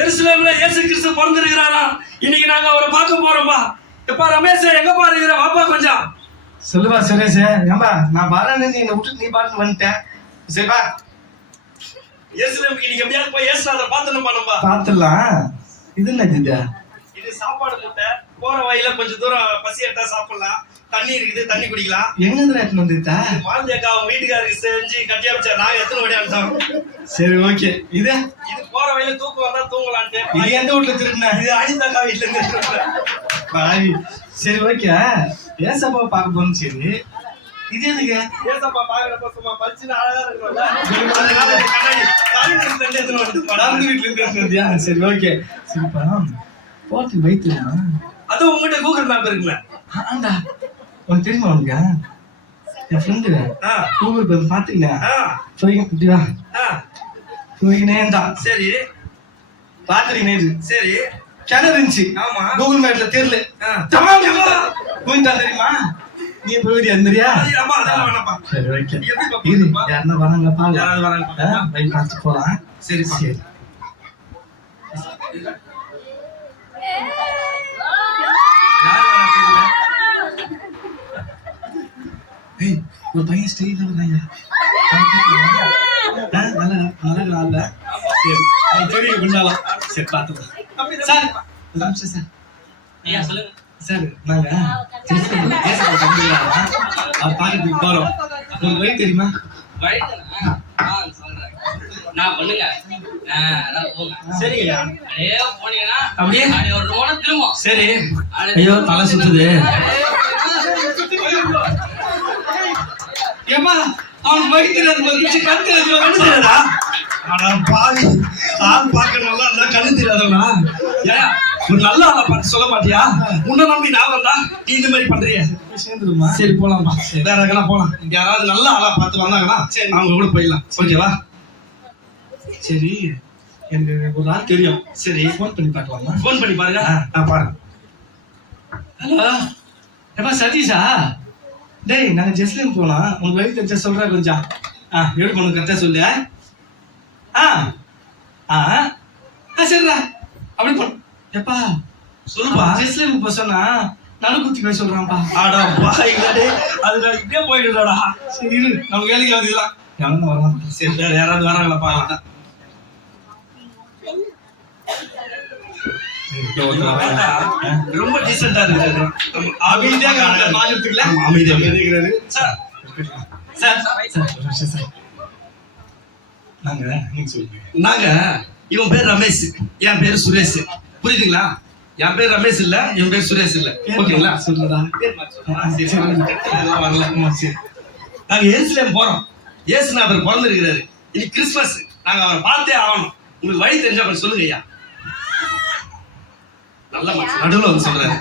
எருசலேம்ல இயேசு கிறிஸ்து பிறந்திருக்கிறாரா. இன்னைக்கு நாங்க அவரை பார்க்க போறோம்பா. எப்பா ரமேஷ் எங்கப்பா இருக்கிற, வாப்பா கொஞ்சம். சொல்லுவா சுரேஷ். ஏம்பா நான் வரேன்னு நீ விட்டு நீ பாட்டு வந்துட்டேன். சரிப்பா எருசலேமுக்கு இன்னைக்கு எப்படியாவது போய் இயேசுநாதரை பார்த்துடணும்பா. நம்ம பார்த்துடலாம். இது என்ன இது சாப்பாடு மூட்டை. போற வழியில கொஞ்சம் தூரம் பசி எடுத்தா சாப்பிடலாம். தண்ணி இருக்குது, தண்ணி குடிக்கலாம். எங்க எடுத்துட்டு வந்துட்டா? மாலதி அக்கா அவங்க வீட்டுக்காரருக்கு செஞ்சு கட்டி அமைச்சா. நாங்க எத்தனை வழி அனுப்பிட்டோம். சரி ஓகே. இது போற வழியில தூக்கம் வந்தா தூங்கலான்ட்டு. இது எந்த வீட்டுல திருடினா? இது அனிதா வீட்டுல இருந்து. சரி ஓகே. ஏசப்பா பார்க்க போகணும். சரி இது எதுக்கு? ஏசப்பா பாக்குறப்ப சும்மா பளிச்சுன்னு அழகா இருக்கணும்ல, அதனால இந்த கண்ணாடி வீட்டுல இருந்து வீட்டுல இருந்து. சரி ஓகே. சரிப்பா போட்டு வைத்துமா? அது உங்ககிட்ட கூகுள் மேப் இருக்குல்ல? ஆண்டா உனக்கு தெரியுமா? உனக்கு என் ஃப்ரெண்டு கூகுள் மேப் பாத்துக்கினா போய்கினேன். சரி பாத்துக்கினேன். சரி கிணறு இருந்துச்சு. ஆமா கூகுள் மேப்ல தெரியல. போயிட்டா தெரியுமா? நீ போய் வந்துறியா? சரி ஓகே. யாருன்னா வராங்கப்பா? யாராவது வராங்க, போய் பார்த்து போலாம். சரி சரி. ஒரு பையன் ஸ்டேஜ்ல வராங்க. நல்ல சரி கொஞ்சம் சரி பார்த்துக்கலாம். சார் சொல்லுங்க சார், நாங்க பாக்கிறதுக்கு போறோம். உங்களுக்கு வழி தெரியுமா? நான் பண்ணுங்க. சரிங்கய்யா. போனீங்கன்னா அப்படியே ஒரு ரோட திரும்பும். சரி. ஐயோ தலை சுத்துது. ஏமா அவன் வழி தெரியாது. கண் தெரியாதா? ஆனா பாவி ஆள் பார்க்க நல்லா இருந்தா கண்ணு தெரியாதவனா? ஏன் ஒரு நல்ல ஆளை பார்த்து சொல்ல மாட்டியா? உன்னை நம்பி நான் வந்தா நீ இந்த மாதிரி பண்றிய? சேர்ந்துருமா? சரி போலாம்பா. வேற எங்கெல்லாம் போலாம். யாராவது நல்ல ஆளா பார்த்து வந்தாங்கன்னா அவங்க கூட போயிடலாம். ஓகேவா? சரி எனக்கு ஒரு ஆள் தெரியும். சரி ஃபோன் பண்ணி பார்க்கலாமா? ஃபோன் பண்ணி பாருங்க. பாருங்க. ஹலோ எப்பா சதீஷா? டேய் நாங்க ஜெஸ்லின் போலாம். உங்க வழி தெரிஞ்ச சொல்றேன் கொஞ்சம். எடுக்கணும் கரெக்டா சொல்லு. சரிடா அப்படி பண்ண. எப்பா சொல்லுப்பா. ஜெஸ்லின் போ சொன்னா நடு குத்தி போய் சொல்றான்ப்பா. ஆடா பாய்களே, அது நான் இப்படியே போயிடுறாடா. சரி இரு, நம்ம வேலைக்கு வந்துடலாம். யாரும் வரலாம். சரி வேற யாராவது வராங்களா பாக்கலாம். ரொம்ப டீசெண்டா இருக்கு. அமைதியா பாக்கிறதுக்குல அமைதியா இருக்கிறாரு. நாங்க இவன் பேர் ரமேஷ், என் பேரு சுரேஷ். புரியுதுங்களா? என் பேர் ரமேஷ் இல்ல, என் பேர் சுரேஷ் இல்ல. ஓகேங்களா? சொல்லுடா. நாங்க எருசலேம் போறோம். இயேசுநாதர் பிறந்திருக்கிறாரு. இன்னைக்கு கிறிஸ்துமஸ். நாங்க அவரை பார்த்தே ஆகணும். உங்களுக்கு வழி தெரிஞ்சா கொஞ்சம் சொல்லுங்க ஐயா. நல்ல மனுஷன் நடுவில் வந்து சொல்றாரு.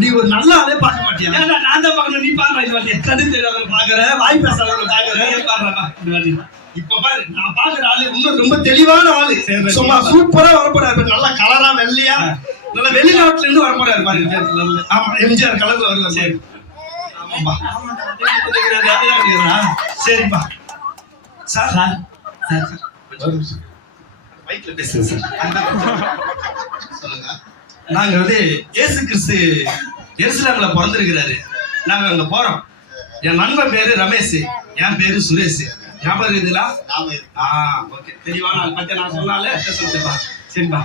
நீ ஒரு நல்ல ஆளே பார்க்க மாட்டியா? நான் தான் பார்க்கணும். நீ பாக்குற கண்ணு தெரியாத பாக்குற, வாய் பேசாத பாக்குற. இப்ப பாரு, நான் பாக்குற ஆளு இன்னும் ரொம்ப தெளிவான ஆளு. சும்மா சூப்பரா வரப்போறாரு. நல்லா கலரா வெள்ளையா, நல்ல வெளிநாட்டுல இருந்து வரப்போறாரு பாருங்க. ஆமா எம்ஜிஆர் கலர்ல வருவார். சரி சரிப்பா. சார் சார் மைக்ல பேசுங்க சார். சொல்லுங்க. நாங்க வந்து இயேசு கிறிஸ்து எருசலேம்ல பிறந்திருக்கிறாரு. நாங்க அங்க போறோம். என் நண்பன் பேரு ரமேஷ், என் பேரு சுரேஷ். ஞாபகம் இருக்குதுங்களா? ஓகே. தெளிவான ஆள் பத்தி நான் சொன்னாலே சொல்லுப்பா. சரிப்பா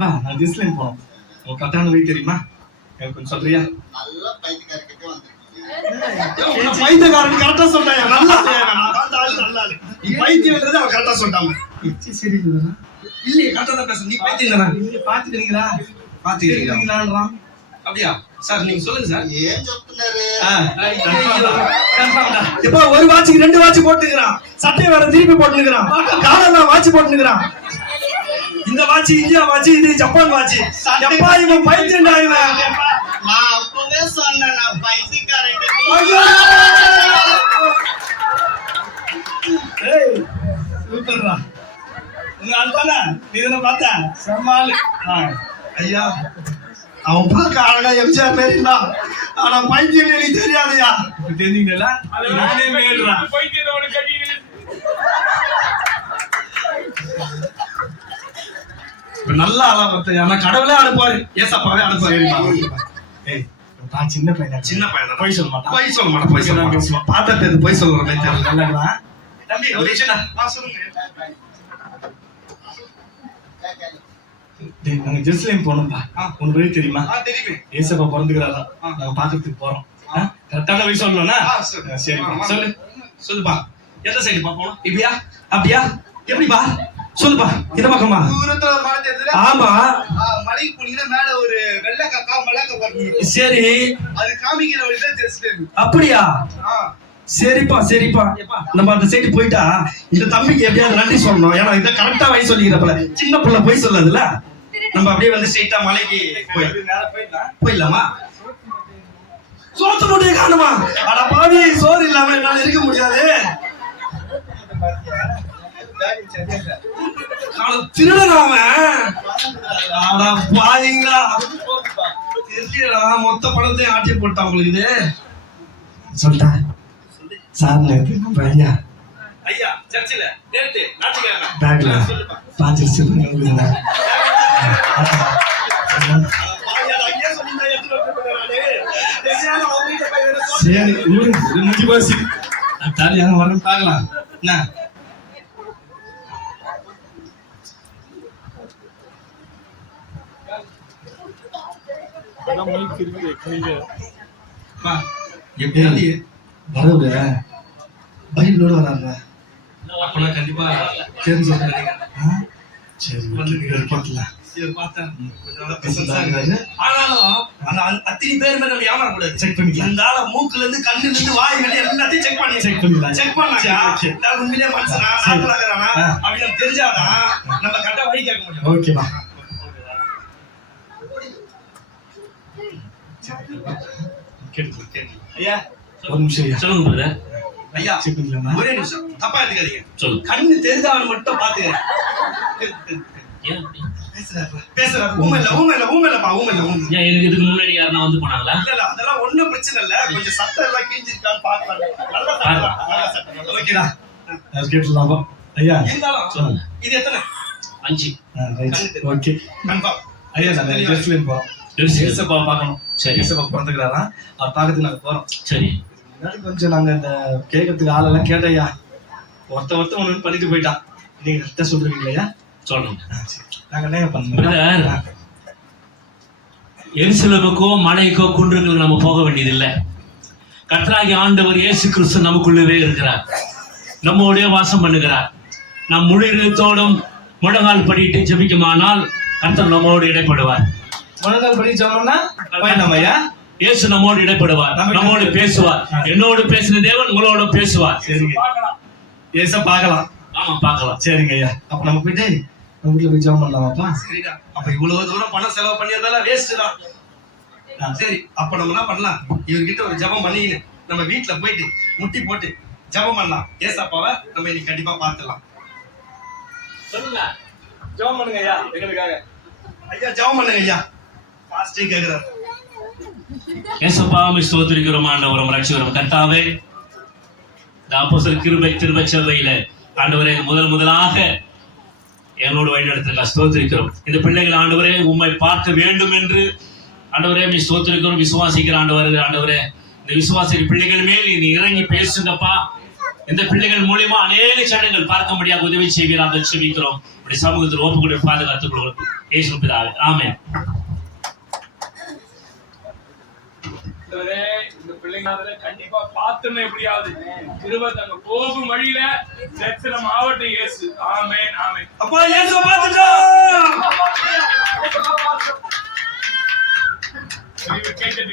வா, நான் ஜெஸ்லின் போறோம். உனக்கு கரெக்டான வழி தெரியுமா? எனக்கு கொஞ்சம் சொல்றியா? நல்ல பைத்தியக்காரர்கிட்ட வந்திருக்கீங்க. பைத்தியக்காரன் கரெக்டா சொல்றாயா? நல்லா நல்லா பைத்தியம்ன்றது அவன் கரெக்டா சொல்லிட்டாங்க. சரி இல்லையே கரெக்டா தான் பேச. நீ பைத்தியம் தானே? நீங்க பாத்துக்கிறீங்களா? பாத்துக்கிறீங்களான்றான். அப்படியா சார்? நீங்க சொல்லுங்க சார். ஏன் சொத்துனாரு? இப்ப ஒரு வாட்சுக்கு 2 வாட்ச் போட்டுக்கிறான். சட்டை வேற திருப்பி போட்டுக்கிறான். காலெல்லாம் வாட்ச் போட்டுக்கிறான். இந்த வாட்ச் இந்தியா வாட்ச், இது ஜப்பான் வாட்ச். எப்பா இவன் பைத்தியம்டா இவன். நான் அப்பவே சொன்னேன் நான் பைத்தியக்காரன். சூப்பர்டா. உங்க ஆள் தானே? நீ தானே பார்த்த? சமாளு. ஐயா அவன் பார்க்க அழகா எம்ஜிஆர் மாரிடா. ஆனா பைத்தியம் எனக்கு தெரியாதுயா. இப்ப தெரிஞ்சீங்களா? நானே மேல்றான். இப்ப நல்ல ஆளா பார்த்து ஆனா கடவுளே அனுப்புவாரு, ஏசப்பாவே அனுப்புவாரு. ஏய், நான் சின்ன பையன். சின்ன பையன் போய் சொல்ல மாட்டான். போய் சொல்ல மாட்டேன், போய் சொல்ல மாட்டேன். பார்த்துட்டு இது போய் சொல்ற மாதிரி தெரியல. நல்லங்களா? தம்பி ஒரு விஷயம் சொல்லுங்க. டேய், நாங்க ஜெருசலேம் போனோம்பா. உனக்கு வழி தெரியுமா? தெரியுமே. ஏசப்பா பிறந்துக்கிறாரா? நாங்க பாக்கிறதுக்கு போறோம். கரெக்டான வழி சொல்லணும்னா? சரி, சொல்லு. சொல்லுப்பா. எந்த சைடு பாப்போம்? இப்படியா அப்படியா எப்படிப்பா சொல்லுப்பா. இந்த பக்கமா? தூரத்துல ஒரு மலை தெரியுதுல? ஆமா. மலைக்கு போனீங்கன்னா மேல ஒரு வெள்ளை காக்கா மலைக்க பாருங்க. சரி, அது காமிக்கிற வழிதான் ஜெருசலேம். அப்படியா? சரிப்பா சரிப்பா. நம்ம அந்த சைடு போயிட்டா இந்த தம்பிக்கு எப்படியாவது நன்றி சொல்லணும். ஏன்னா இதை கரெக்டா வழி சொல்லிக்கிறப்பல சின்ன புள்ள போய் சொல்லாதுல்ல. நம்ம அப்படியே வந்து ஸ்ட்ரைட்டா மலைக்கு போயிடலாமா? சோத்து மூட்டையை காணுமா? அட பாவி, சோறு இல்லாம என்னால இருக்க முடியாது. திருடனாம பாருங்களா, தெரியலடா மொத்த பணத்தையும் ஆட்சி போட்டான் உங்களுக்கு. இது சொல்லிட்டேன் சார். ஐயா ஐயா சர்ச்சில நேத்து நாட்டுக்காரங்க பேக்ல பாஞ்சிருச்சு. சரி, முடிஞ்சு போச்சு. தாலியாக வரணும், பார்க்கலாம். என்ன எப்படியாவது வரவு பைபிளோட வராங்க. அப்பனா கண்டிப்பா தெரிஞ்சு சரி பார்க்கலாம். ஆனாலும் அந்த அத்தனை பேர் மேல நம்ம ஏமாற கூடாது. செக் பண்ணிக்கலாம். இந்த ஆள மூக்குல இருந்து கண்ணுல இருந்து வாய் வரை எல்லாத்தையும் செக் பண்ணிக்கலாம். செக் பண்ணாச்சா உண்மையிலே மனுஷனா சாப்பிடாதறானா அப்படின்னு தெரிஞ்சாதான் நம்ம கரெக்டா வழி கேட்க முடியும். ஓகேவா? ஐயா ஒரு நிமிஷம் ஐயா. சொல்லுங்க பிரதர். ஐயா செக் பண்ணிக்கலாமா? ஒரே நிமிஷம் தப்பா எடுத்துக்காதீங்க. சொல்லுங்க. கண்ணு தெரிஞ்சவன் மட்டும் பாத்துக்கிறேன். ஏன் அப்படி? பேசுறாரு ஊமையிலப்பா. ஏன் எனக்கு இதுக்கு முன்னாடி யாருன்னா வந்து போனாங்களா? இல்ல அதெல்லாம் ஒண்ணும் பிரச்சனை இல்ல. கொஞ்சம் சத்தம் எல்லாம் கிழிஞ்சிருக்கான்னு பாக்கலாம். நல்ல சத்தம் ஓகேடா. கேட்டுலாமா ஐயா? இருந்தாலும் சொல்லுங்க. இது எத்தனை? 5. Okay confirm. ஐயா நாங்க ஜெருசலேம் போறோம். ஏசப்பா பார்க்கணும். சரி. ஏசப்பா பிறந்துக்கிறாரா? அவர் பார்க்கறதுக்கு நாங்க போறோம். சரி. முன்னாடி கொஞ்சம் நாங்க இந்த கேட்கறதுக்கு ஆளெல்லாம் கேட்டையா. ஒருத்த ஒண்ணு பண்ணிட்டு போயிட்டான். நீங்க கரெக்டா சொல்றீங்க இல்லையா? சொல்றேன். நாங்க என்ன பண்ணோம்? பிரதர், எருசலேமுக்கோ மலைக்கோ குன்றுகளுக்கு நம்ம போக வேண்டியதில்லை. கர்த்தராகிய ஆண்டவர் இயேசு கிறிஸ்து நமக்குள்ளவே இருக்கிறார், நம்மோடைய வாசம் பண்ணுகிறார். நம் முழு இதயத்தோடும் முழங்கால் படிட்டு ஜெபிக்குமானால் கர்த்தர் நம்மோடு இடைப்படுவார். முழங்கால் படி சொன்னோம்னா போயிடலாம் ஐயா. இயேசு நம்மோடு இடைப்படுவார், நம்மோடு பேசுவார். என்னோடு பேசின தேவன் உங்களோட பேசுவார். சரிங்க, ஏச பார்க்கலாம். ஆமா, பார்க்கலாம். சரிங்க ஐயா. அப்ப நம்ம போயிட்டு நம்ம வீட்டுல போய் ஜெபம் பண்ணலாமாப்பா? சரிடா. அப்ப இவ்வளவு தூரம் பணம் செலவு பண்ணியிருந்தாலும் வேஸ்ட் தான். சரி, அப்ப நம்ம என்ன பண்ணலாம்? இவர்கிட்ட ஒரு ஜெபம் பண்ணிக்கின்னு நம்ம வீட்டுல போயிட்டு முட்டி போட்டு ஜெபம் பண்ணலாம். ஏசப்பாவை நம்ம இன்னைக்கு கண்டிப்பா பார்த்துடலாம். சொல்லுங்க. ஜெபம் பண்ணுங்க ஐயா எங்களுக்காக. ஐயா ஜெபம் பண்ணுங்க ஐயா. பாஸ்டே கேக்குறாரு. ஏசப்பா ஸ்தோத்திரிக்கிறோம் ஆண்டவரும் ரட்சகரும் கர்த்தாவே. இந்த அப்போஸ்தலர் கிருபை திருச்சபையில ஆண்டவரே முதலாக என்னோடு வழிநடத்திருக்க ஸ்தோத்திரிக்கிறோம். இந்த பிள்ளைகள் ஆண்டவரே உம்மை பார்க்க வேண்டும் என்று ஆண்டவரே ஸ்தோத்திரிக்கிறோம். விசுவாசிக்கிற ஆண்டவரே இந்த விசுவாசிக்கிற பிள்ளைகள் மேல் நீ இறங்கி பேசுங்கப்பா. இந்த பிள்ளைகள் மூலியமா அநேக சடங்குகள் பார்க்க முடியாது உதவி செய்வீராக செபிக்கிறோம். இப்படி சமூகத்தில் ஒப்புக்கொண்டு பாதுகாத்துக் கொள்வோம். இயேசு பிதாவே, ஆமென். இந்த பிள்ளைங்க கண்டிப்பா பார்த்துன்னு எப்படியாவது இருபது அங்க போகும் வழியில தரிசனம் ஆவட்டும். இயேசு. ஆமென், ஆமென். அப்பா இயேசுவை பார்த்துட்டோம். கேட்டது